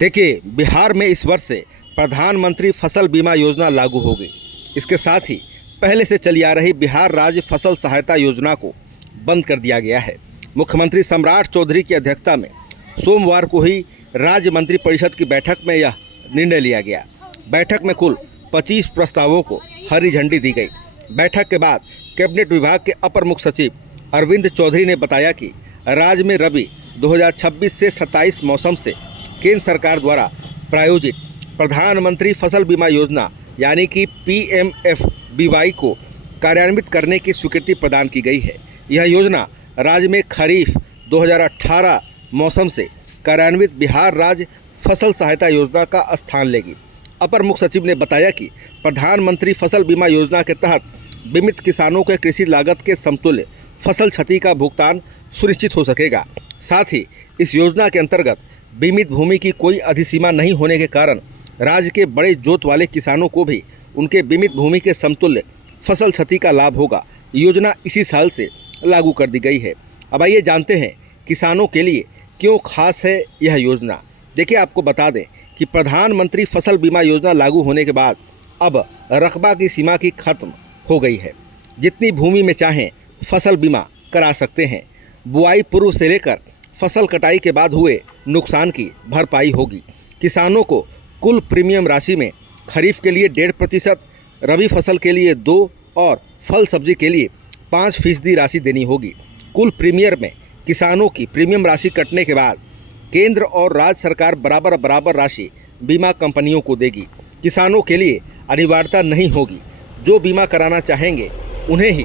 देखिए, बिहार में इस वर्ष से प्रधानमंत्री फसल बीमा योजना लागू होगी। इसके साथ ही पहले से चली आ रही बिहार राज्य फसल सहायता योजना को बंद कर दिया गया है। मुख्यमंत्री सम्राट चौधरी की अध्यक्षता में सोमवार को ही राज्य मंत्रिपरिषद की बैठक में यह निर्णय लिया गया। बैठक में कुल 25 प्रस्तावों को हरी झंडी दी गई। बैठक के बाद कैबिनेट विभाग के अपर मुख्य सचिव अरविंद चौधरी ने बताया कि राज्य में रबी 2026 से 27 मौसम से केंद्र सरकार द्वारा प्रायोजित प्रधानमंत्री फसल बीमा योजना यानी कि PMFBY को कार्यान्वित करने की स्वीकृति प्रदान की गई है। यह योजना राज्य में खरीफ 2018 मौसम से कार्यान्वित बिहार राज्य फसल सहायता योजना का स्थान लेगी। अपर मुख्य सचिव ने बताया कि प्रधानमंत्री फसल बीमा योजना के तहत बीमित किसानों के कृषि लागत के समतुल्य फसल क्षति का भुगतान सुनिश्चित हो सकेगा। साथ ही इस योजना के अंतर्गत बीमित भूमि की कोई अधिसीमा नहीं होने के कारण राज्य के बड़े जोत वाले किसानों को भी उनके बीमित भूमि के समतुल्य फसल क्षति का लाभ होगा। योजना इसी साल से लागू कर दी गई है। अब आइए जानते हैं किसानों के लिए क्यों खास है यह योजना। देखिए, आपको बता दें कि प्रधानमंत्री फसल बीमा योजना लागू होने के बाद अब रकबा की सीमा की खत्म हो गई है। जितनी भूमि में चाहें फसल बीमा करा सकते हैं। बुआई पूर्व से लेकर फसल कटाई के बाद हुए नुकसान की भरपाई होगी। किसानों को कुल प्रीमियम राशि में खरीफ के लिए 1.5%, रबी फसल के लिए 2% और फल सब्जी के लिए 5% राशि देनी होगी। कुल प्रीमियम में किसानों की प्रीमियम राशि कटने के बाद केंद्र और राज्य सरकार बराबर राशि बीमा कंपनियों को देगी। किसानों के लिए अनिवार्यता नहीं होगी। जो बीमा कराना चाहेंगे उन्हें ही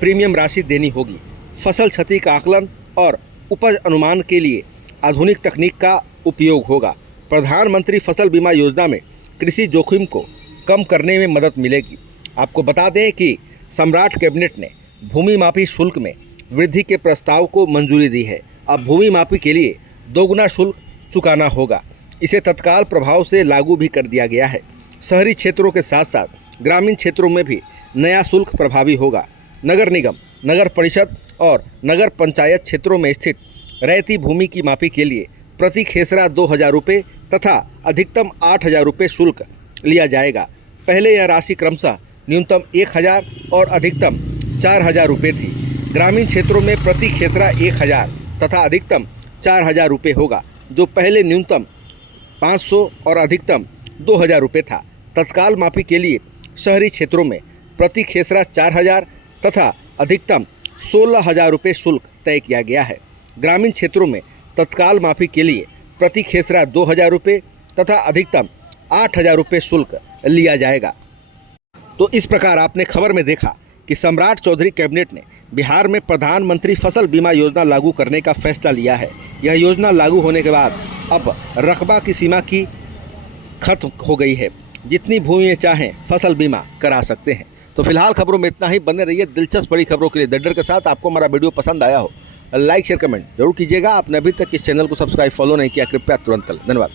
प्रीमियम राशि देनी होगी। फसल क्षति का आकलन और उपज अनुमान के लिए आधुनिक तकनीक का उपयोग होगा। प्रधानमंत्री फसल बीमा योजना में कृषि जोखिम को कम करने में मदद मिलेगी। आपको बता दें कि सम्राट कैबिनेट ने भूमि मापी शुल्क में वृद्धि के प्रस्ताव को मंजूरी दी है। अब भूमि मापी के लिए दोगुना शुल्क चुकाना होगा। इसे तत्काल प्रभाव से लागू भी कर दिया गया है। शहरी क्षेत्रों के साथ साथ ग्रामीण क्षेत्रों में भी नया शुल्क प्रभावी होगा। नगर निगम, नगर परिषद और नगर पंचायत क्षेत्रों में स्थित रहती भूमि की मापी के लिए प्रति खेसरा 2,000 रुपये तथा अधिकतम 8,000 रुपये शुल्क लिया जाएगा। पहले यह राशि क्रमशः न्यूनतम 1,000 और अधिकतम 4,000 रुपये थी। ग्रामीण क्षेत्रों में प्रति खेसरा 1,000 तथा अधिकतम 4,000 रुपये होगा, जो पहले न्यूनतम 500 और अधिकतम 2,000 रुपये था। तत्काल मापी के लिए शहरी क्षेत्रों में प्रति खेसरा 4,000 तथा अधिकतम 16,000 रुपये शुल्क तय किया गया है। ग्रामीण क्षेत्रों में तत्काल माफी के लिए प्रति खेसरा 2,000 रुपये तथा अधिकतम 8,000 रुपये शुल्क लिया जाएगा। तो इस प्रकार आपने खबर में देखा कि सम्राट चौधरी कैबिनेट ने बिहार में प्रधानमंत्री फसल बीमा योजना लागू करने का फैसला लिया है। यह योजना लागू होने के बाद अब रकबा की सीमा की खत्म हो गई है। जितनी भूमि में चाहें फसल बीमा करा सकते हैं। तो फिलहाल खबरों में इतना ही। बने रहिए दिलचस्प बड़ी खबरों के लिए डर के साथ। आपको हमारा वीडियो पसंद आया हो लाइक शेयर कमेंट जरूर कीजिएगा। आपने अभी तक इस चैनल को सब्सक्राइब फॉलो नहीं किया, कृपया तुरंत करें। धन्यवाद।